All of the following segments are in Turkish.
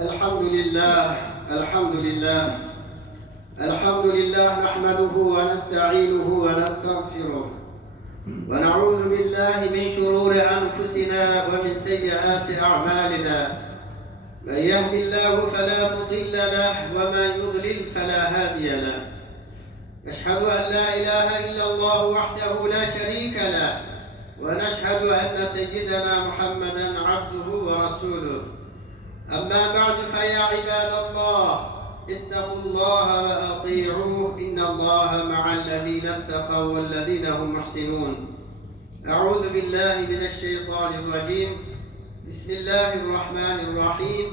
الحمد لله الحمد لله الحمد لله نحمده ونستعينه ونستغفره ونعوذ بالله من شرور أنفسنا ومن سيئات أعمالنا. من يهد الله فلا مضل له ومن يضلل فلا هادي له. نشهد أن لا إله إلا الله وحده لا شريك له ونشهد أن سيدنا محمدا عبده ورسوله. أما بعد فيا عباد الله اتقوا الله وأطيعوه إن الله مع الذين اتقوا والذين هم محسنون. أعوذ بالله من الشيطان الرجيم. بسم الله الرحمن الرحيم.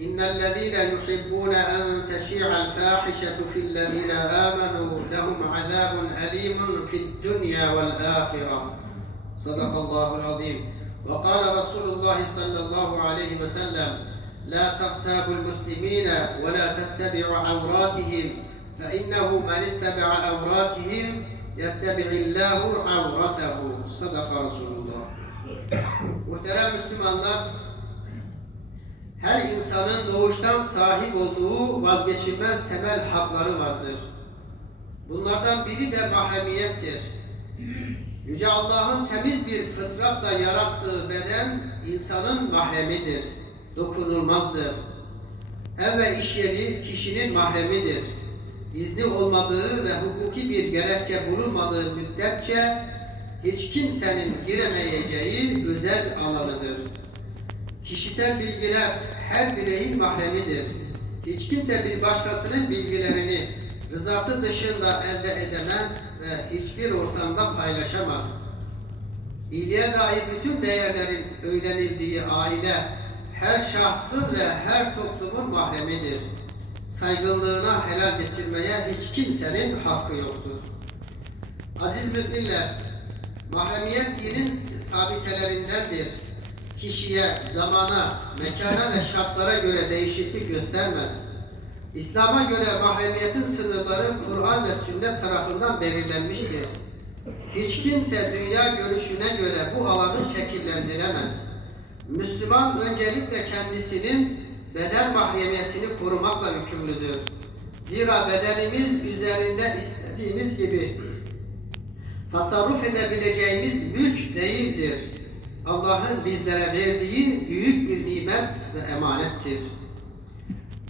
إن الذين يحبون أن تشيع الفاحشة في الذين آمنوا لهم عذاب أليم في الدنيا والآخرة. صدق الله العظيم. وقال رسول الله صلى الله عليه وسلم لا تغتابوا المسلمين ولا تتبعوا عوراتهم فإنه من اتبع عوراتهم يتبع الله عورته صدق رسول الله Muhterem Müslümanlar, her insanın doğuştan sahip olduğu vazgeçilmez temel hakları vardır. Bunlardan biri de mahremiyettir. Yüce Allah'ın temiz bir fıtratla yarattığı beden insanın mahremidir, dokunulmazdır. Ev ve iş yeri kişinin mahremidir. İzni olmadığı ve hukuki bir gerekçe bulunmadığı müddetçe hiç kimsenin giremeyeceği özel alanıdır. Kişisel bilgiler her bireyin mahremidir. Hiç kimse bir başkasının bilgilerini rızası dışında elde edemez ve hiçbir ortamda paylaşamaz. İyiliğe dair bütün değerlerin öğrenildiği aile, her şahsın ve her toplumun mahremidir. Saygınlığına helal getirmeye hiç kimsenin hakkı yoktur. Aziz müminler, mahremiyet dinin sabitelerindendir. Kişiye, zamana, mekana ve şartlara göre değişiklik göstermez. İslam'a göre mahremiyetin sınırları Kur'an ve sünnet tarafından belirlenmiştir. Hiç kimse dünya görüşüne göre bu alanı şekillendiremez. Müslüman öncelikle kendisinin beden mahremiyetini korumakla yükümlüdür. Zira bedenimiz üzerinde istediğimiz gibi tasarruf edebileceğimiz mülk değildir. Allah'ın bizlere verdiği büyük bir nimet ve emanettir.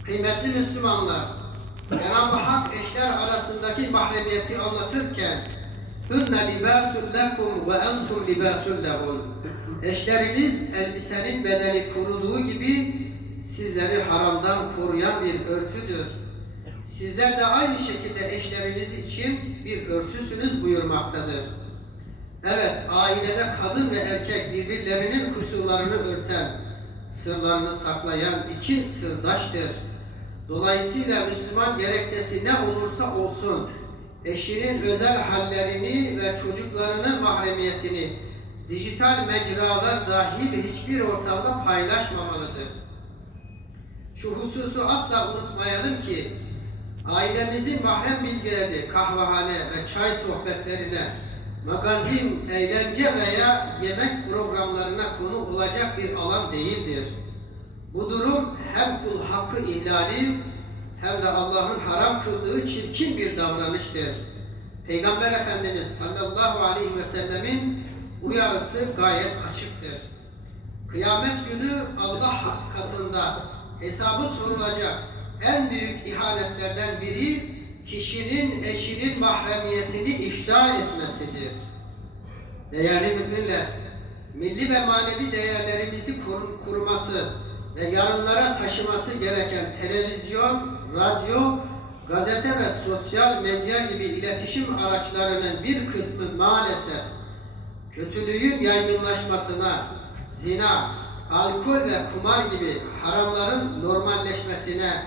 Kıymetli Müslümanlar, Cenab-ı Hak eşler arasındaki mahremiyeti anlatırken Hünne libâsun lekum ve entum libâsun lehun Eşleriniz elbisenin bedeni koruduğu gibi sizleri haramdan koruyan bir örtüdür. Sizler de aynı şekilde eşleriniz için bir örtüsünüz buyurmaktadır. Evet, ailede kadın ve erkek birbirlerinin kusurlarını örten, sırlarını saklayan iki sırdaştır. Dolayısıyla Müslüman gerekçesi ne olursa olsun, eşinin özel hallerini ve çocuklarının mahremiyetini dijital mecralar dahil hiçbir ortamda paylaşmamalıdır. Şu hususu asla unutmayalım ki, ailemizin mahrem bilgileri kahvehane ve çay sohbetlerine, magazin, eğlence veya yemek programlarına konu olacak bir alan değildir. Bu durum hem kul hakkı ihlali hem de Allah'ın haram kıldığı çirkin bir davranıştır. Peygamber Efendimiz sallallahu aleyhi ve sellemin uyarısı gayet açıktır. Kıyamet günü Allah katında hesabı sorulacak en büyük ihanetlerden biri kişinin eşinin mahremiyetini ifşa etmesidir. Değerli müminler, milli ve manevi değerlerimizi koruması ve yarınlara taşıması gereken televizyon, radyo, gazete ve sosyal medya gibi iletişim araçlarının bir kısmı maalesef kötülüğün yaygınlaşmasına, zina, alkol ve kumar gibi haramların normalleşmesine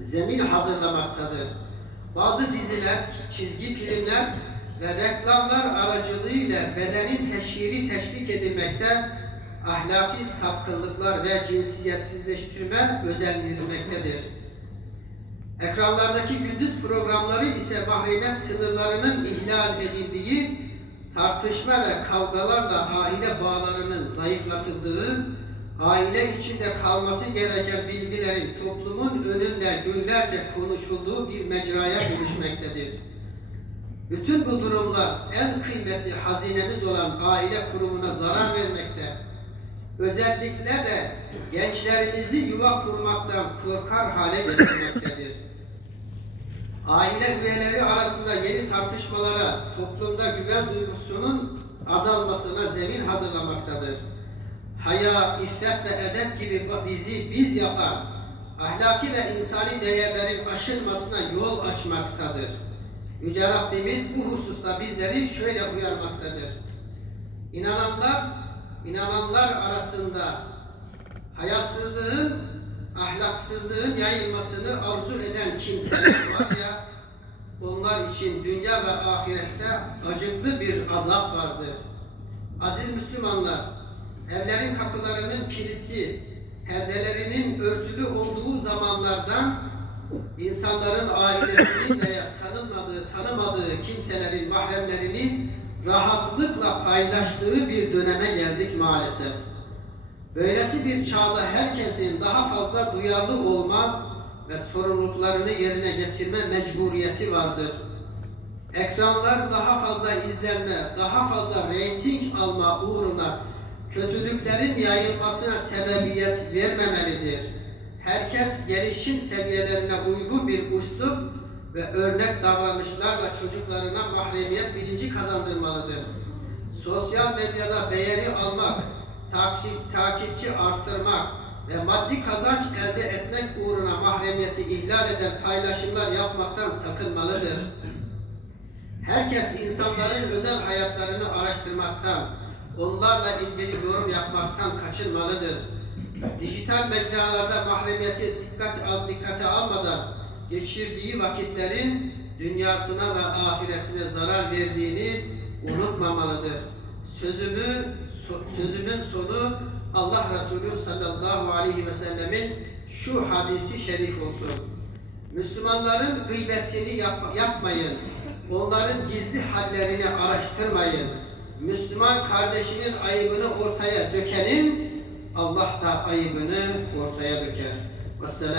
zemin hazırlamaktadır. Bazı diziler, çizgi filmler ve reklamlar aracılığıyla bedenin teşhiri teşvik edilmekte, ahlaki sapkınlıklar ve cinsiyetsizleştirme özendirilmektedir. Ekranlardaki gündüz programları ise mahremiyet sınırlarının ihlal edildiği, tartışma ve kavgalarla aile bağlarının zayıflatıldığı, aile içinde kalması gereken bilgilerin toplumun önünde günlerce konuşulduğu bir mecraya dönüşmektedir. Bütün bu durumlar en kıymetli hazinemiz olan aile kurumuna zarar vermekte. Özellikle de gençlerimizi yuva kurmaktan korkar hale getirmektedir. Aile üyeleri arasında yeni tartışmalara, toplumda güven duygusunun azalmasına zemin hazırlamaktadır. Haya, iffet ve edep gibi bizi biz yapan ahlaki ve insani değerlerin aşılmasına yol açmaktadır. Yüce Rabbimiz bu hususta bizleri şöyle uyarmaktadır. İnananlar, inananlar arasında hayasızlığın, ahlaksızlığın yayılmasını arzu eden kimseler var ya, onlar için dünya ve ahirette acıklı bir azap vardır. Aziz Müslümanlar, evlerin kapılarının kilitli, perdelerinin örtülü olduğu zamanlardan insanların ailesinin veya tanınmadığı, tanımadığı kimselerin mahremlerini rahatlıkla paylaştığı bir döneme geldik maalesef. Böylesi bir çağda herkesin daha fazla duyarlı olma ve sorumluluklarını yerine getirme mecburiyeti vardır. Ekranlar daha fazla izlenme, daha fazla reyting alma uğruna kötülüklerin yayılmasına sebebiyet vermemelidir. Herkes gelişim seviyelerine uygun bir üslup ve örnek davranışlarla çocuklarına mahremiyet bilinci kazandırmalıdır. Sosyal medyada beğeni almak, takip, takipçi arttırmak ve maddi kazanç elde etmek uğruna mahremiyeti ihlal eden paylaşımlar yapmaktan sakınmalıdır. Herkes insanların özel hayatlarını araştırmaktan, onlarla ilgili yorum yapmaktan kaçınmalıdır. Dijital mecralarda mahremiyeti dikkat, dikkate almadan geçirdiği vakitlerin dünyasına ve ahiretine zarar verdiğini unutmamalıdır. Sözümü, so- sözümün sonu Allah Resulü sallallahu aleyhi ve sellemin şu hadisi şerif olsun. Müslümanların gıybetini yap- yapmayın. Onların gizli hallerini araştırmayın. Müslüman kardeşinin ayıbını ortaya dökenin Allah da ayıbını ortaya döker. Vesselam.